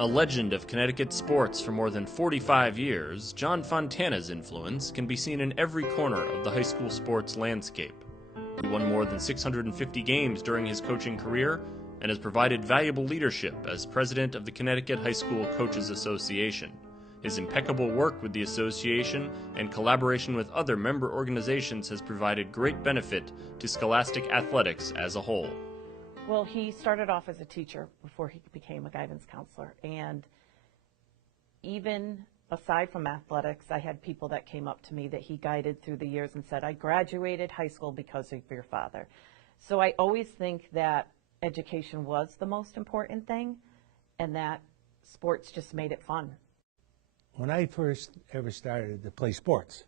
A legend of Connecticut sports for more than 45 years, John Fontana's influence can be seen in every corner of the high school sports landscape. He won more than 650 games during his coaching career and has provided valuable leadership as president of the Connecticut High School Coaches Association. His impeccable work with the association and collaboration with other member organizations has provided great benefit to scholastic athletics as a whole. Well, he started off as a teacher before he became a guidance counselor. And even aside from athletics, I had people that came up to me that he guided through the years and said, I graduated high school because of your father. So I always think that education was the most important thing and that sports just made it fun. When I first ever started to play sports,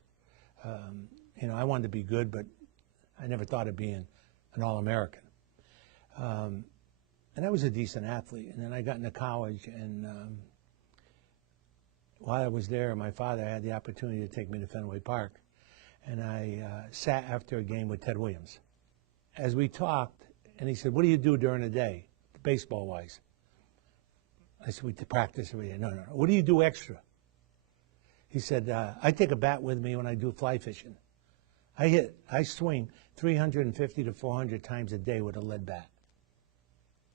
I wanted to be good, but I never thought of being an All-American. And I was a decent athlete. And then I got into college, and while I was there, my father had the opportunity to take me to Fenway Park. And I sat after a game with Ted Williams. As we talked, and he said, what do you do during the day, baseball-wise? I said, we practice every day. No. What do you do extra? He said, I take a bat with me when I do fly fishing. I swing 350 to 400 times a day with a lead bat.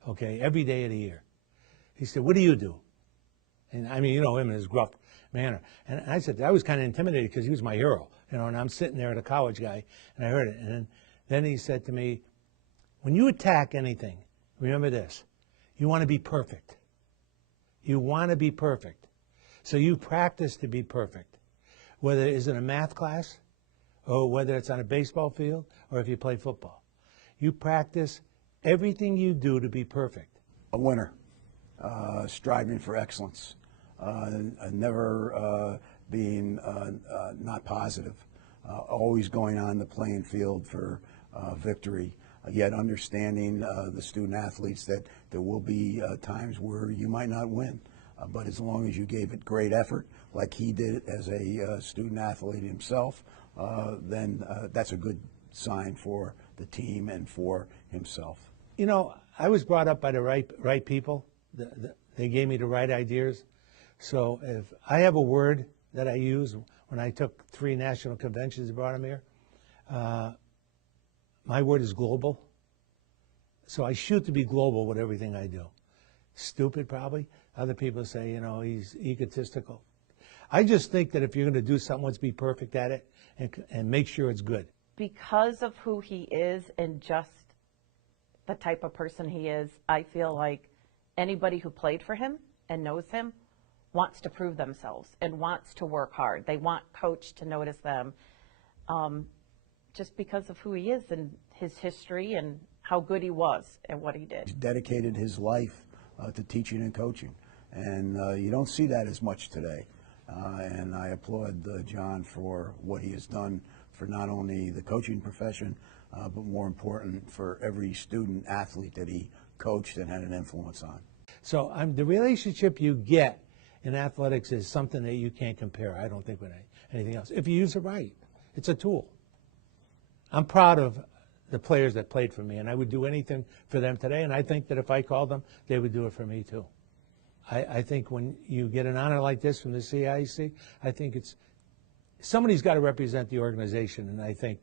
Okay, every day of the year. He said, what do you do? And I mean, you know him in his gruff manner. And I said, I was kind of intimidated because he was my hero, and I'm sitting there at a college guy, and I heard it. And then he said to me, when you attack anything, remember this, you want to be perfect. You want to be perfect. So you practice to be perfect, whether it's in a math class or whether it's on a baseball field or if you play football. You practice everything you do to be perfect. A winner, striving for excellence, never being not positive, always going on the playing field for victory, yet understanding the student athletes that there will be times where you might not win. But as long as you gave it great effort, like he did as a student athlete himself, then that's a good sign for the team and for himself. You know, I was brought up by the right people. They gave me the right ideas. So if I have a word that I use when I took 3 national conventions and brought them here, my word is global. So I shoot to be global with everything I do. Stupid, probably. Other people say, he's egotistical. I just think that if you're going to do something, let's be perfect at it and make sure it's good. Because of who he is and just the type of person he is, I feel like anybody who played for him and knows him wants to prove themselves and wants to work hard. They want coach to notice them just because of who he is and his history and how good he was at what he did. He's dedicated his life to teaching and coaching, and you don't see that as much today. And I applaud John for what he has done for not only the coaching profession, but more important for every student athlete that he coached and had an influence on. So the relationship you get in athletics is something that you can't compare, I don't think, with anything else. If you use it right, it's a tool. I'm proud of the players that played for me, and I would do anything for them today, and I think that if I called them, they would do it for me too. I think when you get an honor like this from the CIAC, I think somebody's got to represent the organization, and I think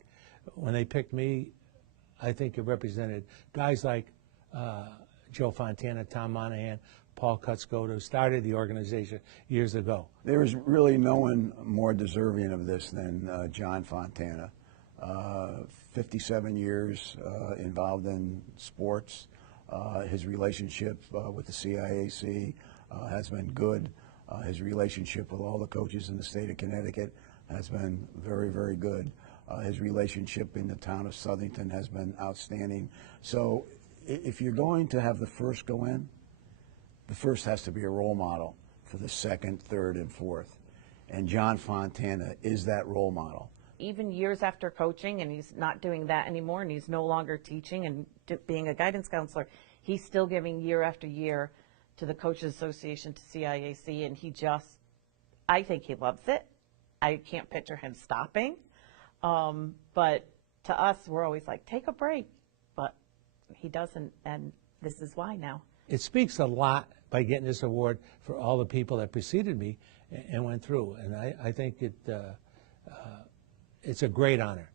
when they picked me, I think it represented guys like Joe Fontana, Tom Monahan, Paul Kutzko, who started the organization years ago. There is really no one more deserving of this than John Fontana. 57 years involved in sports. His relationship with the CIAC has been good. His relationship with all the coaches in the state of Connecticut has been very, very good. His relationship in the town of Southington has been outstanding. So if you're going to have the first go in, the first has to be a role model for the second, third, and fourth. And John Fontana is that role model. Even years after coaching, and he's not doing that anymore, and he's no longer teaching and being a guidance counselor, he's still giving year after year to the Coaches Association, to CIAC, and I think he loves it. I can't picture him stopping. But to us, we're always like, take a break. But he doesn't, and this is why now. it speaks a lot by getting this award for all the people that preceded me and went through. And I think it's a great honor.